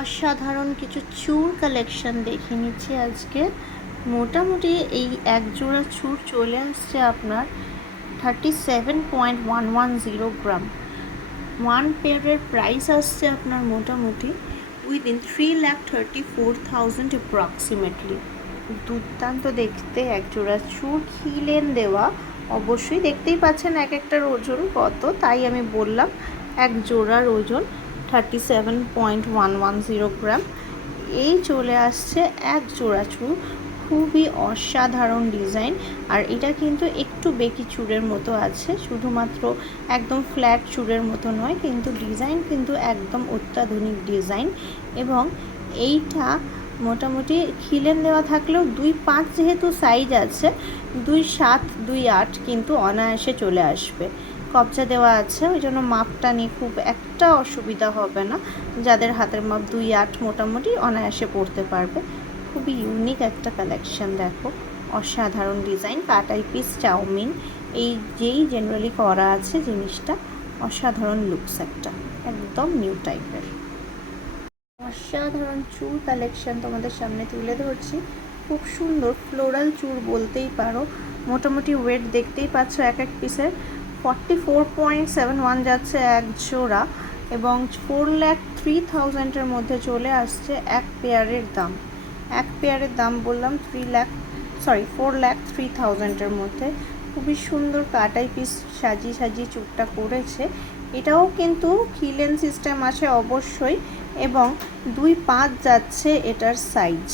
অসাধারণ কিছু চুর কালেকশন দেখে নিচ্ছি আজকে। মোটামুটি এই এক জোড়া চুর চলে আসছে আপনার 37.110 গ্রাম। ওয়ান পেয়ারের প্রাইস আসছে আপনার মোটামুটি উইদিন 3,34,000 অ্যাপ্রক্সিমেটলি। দুর্দান্ত দেখতে এক জোড়া চুর, খিলেন দেওয়া। অবশ্যই দেখতেই পাচ্ছেন এক একটার ওজন কত, তাই আমি বললাম এক জোড়ার ওজন 37.110 গ্রাম। এই চলে আসছে এক জোড়া চুর, খুবই অসাধারণ ডিজাইন। আর এটা কিন্তু একটু বেঁকি চুরের মতো আছে, শুধুমাত্র একদম ফ্ল্যাট চুরের মতো নয়, কিন্তু ডিজাইন কিন্তু একদম অত্যাধুনিক ডিজাইন। এবং এইটা মোটামুটি খিলেন দেওয়া থাকলেও 2.5 যেহেতু সাইজ আছে, 2.7 2.8 কিন্তু অনায়াসে চলে আসবে। কবজা দেওয়া আছে, ওই জন্য মাপটা নিয়ে খুব একটা অসুবিধা হবে না। যাদের হাতের মাপ 2.8 মোটামুটি অনায়াসে পড়তে পারবে। খুবই ইউনিক একটা কালেকশন, দেখো অসাধারণ ডিজাইন। কাটাই পিস চাউমিন এই যেই জেনারেলি করা আছে জিনিসটা, অসাধারণ লুকস একটা, একদম নিউ টাইপের অসাধারণ চুল কালেকশন তোমাদের সামনে তুলে ধরছি। খুব সুন্দর ফ্লোরাল চুল বলতেই পারো। মোটামুটি ওয়েট দেখতেই পাচ্ছ এক এক পিসের 44.71 যাচ্ছে এক জোড়া, এবং 4,03,000 মধ্যে চলে আসছে এক পেয়ারের দাম। এক পেয়ারের দাম বললাম 4,03,000 মধ্যে। খুবই সুন্দর কাটাই পিস সাজিয়ে সাজিয়ে চুলটা করেছে। এটাও কিন্তু খিলেন সিস্টেম আছে অবশ্যই, এবং 2.5 যাচ্ছে এটার সাইজ।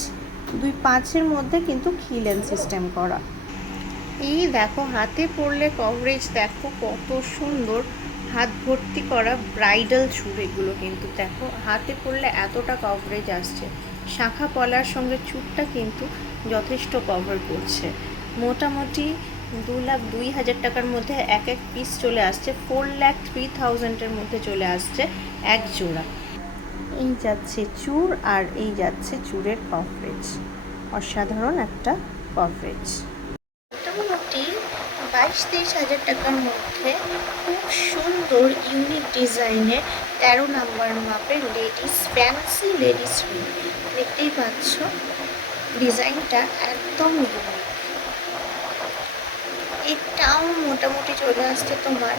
2.5-এর মধ্যে কিন্তু খিলেন সিস্টেম করা। এই দেখো হাতে পরলে কভারেজ দেখো কত সুন্দর, হাত ভর্তি করা ব্রাইডাল চুড় এগুলো। কিন্তু দেখো হাতে পরলে এতটা কভারেজ আসছে, শাখা পলার সঙ্গে চুড়টা কিন্তু যথেষ্ট কভার করছে। মোটামুটি 2,02,000 টাকার মধ্যে এক এক পিস চলে আসছে। 4,03,000 মধ্যে চলে আসছে এক জোড়া। এই যাচ্ছে চুড় আর এই যাচ্ছে চুড়ের কভারেজ, অসাধারণ একটা কভারেজ। মোটামুটি 22-23 হাজার টাকার মধ্যে খুব সুন্দর ইউনিক ডিজাইনের 13 নাম্বার মাপের লেডিস ফ্যান্সি লেডিস রিং দেখতেই পাচ্ছ। ডিজাইনটা একদম ইউনিক। এটাও মোটামুটি চলে আসছে তোমার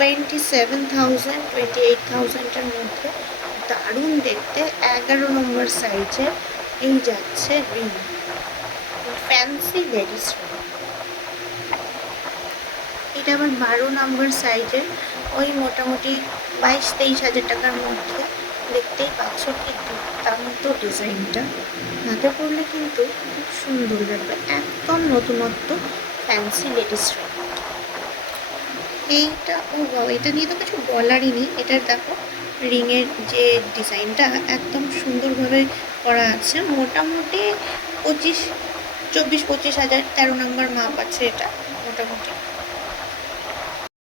27,000-28,000 মধ্যে। দারুণ দেখতে 11 নম্বর সাইজের এই যাচ্ছে রিং, ফ্যান্সি লেডিস রিং। এটা আবার 12 নম্বর সাইজের, ওই মোটামুটি 22-23 হাজার টাকার মধ্যে। দেখতেই পাচ্ছ কি দুর্দান্ত ডিজাইনটা, হাতে পরলে কিন্তু খুব সুন্দর লাগবে, একদম নতুনত্ব ফ্যান্সি লেডিস রিং। এইটা এটা নিয়ে তো কিছু বলারই নেই। এটার দেখো রিংয়ের যে ডিজাইনটা একদম সুন্দরভাবে করা আছে। মোটামুটি 24-25 হাজার 13 নম্বর মাপ আছে এটা মোটামুটি।